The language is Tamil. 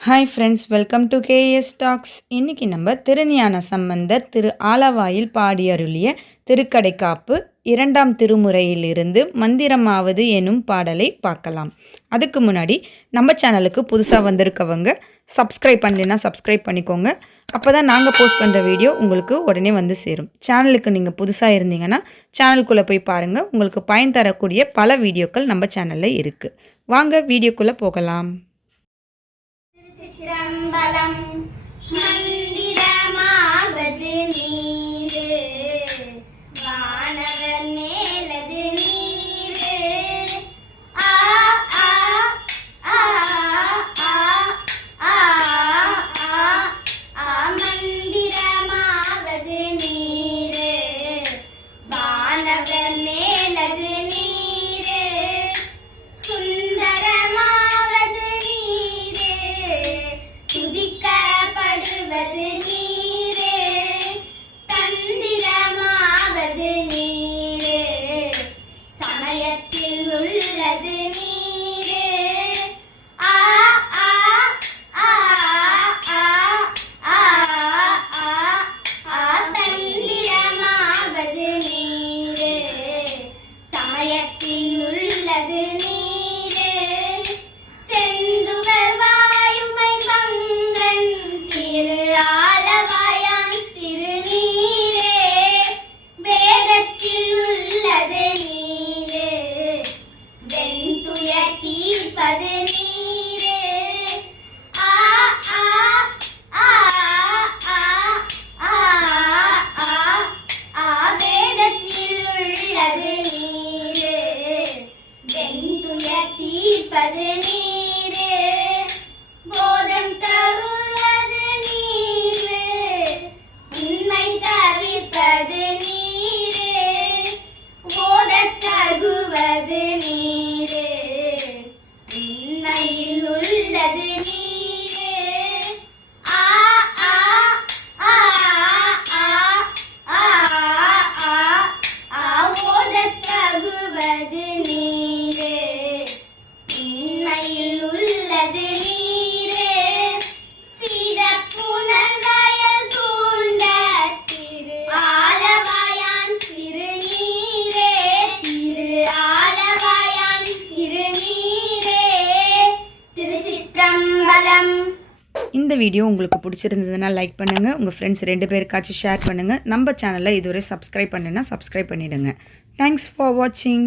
Hi friends, welcome to KS talks. இன்றைக்கி நம்ம திருஞான சம்பந்தர் திரு ஆலவாயில் பாடியருளிய திருக்கடைக்காப்பு 2ஆம் திருமுறையிலிருந்து மந்திரமாவது எனும் பாடலை பார்க்கலாம். அதுக்கு முன்னாடி நம்ம சேனலுக்கு புதுசாக வந்திருக்கவங்க சப்ஸ்கிரைப் பண்ணலைன்னா சப்ஸ்கிரைப் பண்ணிக்கோங்க. அப்போ தான் நாங்கள் போஸ்ட் பண்ணுற வீடியோ உங்களுக்கு உடனே வந்து சேரும். சேனலுக்கு நீங்கள் புதுசாக இருந்தீங்கன்னா சேனலுக்குள்ளே போய் பாருங்கள். உங்களுக்கு பயன் தரக்கூடிய பல வீடியோக்கள் நம்ம சேனலில் இருக்குது. வாங்க வீடியோக்குள்ளே போகலாம். சிரம்பலம் மந்திரமாவது நீரு, வானவர் மேலது நீரு. ஆ ஆ ஆ ஆ ஆ ஆ மந்திரமாவது நீரு, வானவர் மேலது நீரு. சுந்தரமாவது நீரு, துதிக்கப்படுவது நீரு. தந்திரமாவது நீரு, சமயத்தில் உள்ளது நீரு. ஆ ஆ ஆ ஆ ஆ ஆ ஆ தந்திரமாவது நீரு, சமயத்தில் உள்ளது நீரு. செந்துவர் வாயுமை மங்கன் திரு ஆலவாயான் திருநீரே, வேதத்தில் உள்ளது நீரு, வெண்துய தீர்ப்பது நீரு. ஆ ஆ ஆ ஆ ஆ ஆ ஆ வேதத்தில் உள்ளது நீரு, வெண்துய தீர்ப்பது நீரு. போதம் தருவது நீரு, உண்மை தவிர்ப்பது நீரு. போதத் தகுவது நீரு, உண்மையில் உள்ளது நீரு. ஆ ஆ ஆ ஆ ஆ ஆ ஆ ஓதத் தகுவது நீரு, உண்மையில் உள்ளது நீரு. சிறப்புணல் வயல் சூழ்ந்த திரு ஆலவாயான் திருநீரே, திரு ஆலவாயான் திருநீரே. திருச்சிற்றம்பலம். இந்த வீடியோ உங்களுக்கு பிடிச்சிருந்ததுன்னா லைக் பண்ணுங்கள். உங்கள் ஃப்ரெண்ட்ஸ் 2 பேருக்காச்சும் ஷேர் பண்ணுங்கள். நம்ம சேனலை இதுவரை சப்ஸ்கிரைப் பண்ணலைன்னா சப்ஸ்கிரைப் பண்ணிவிடுங்க. தேங்க்ஸ் ஃபார் வாட்சிங்.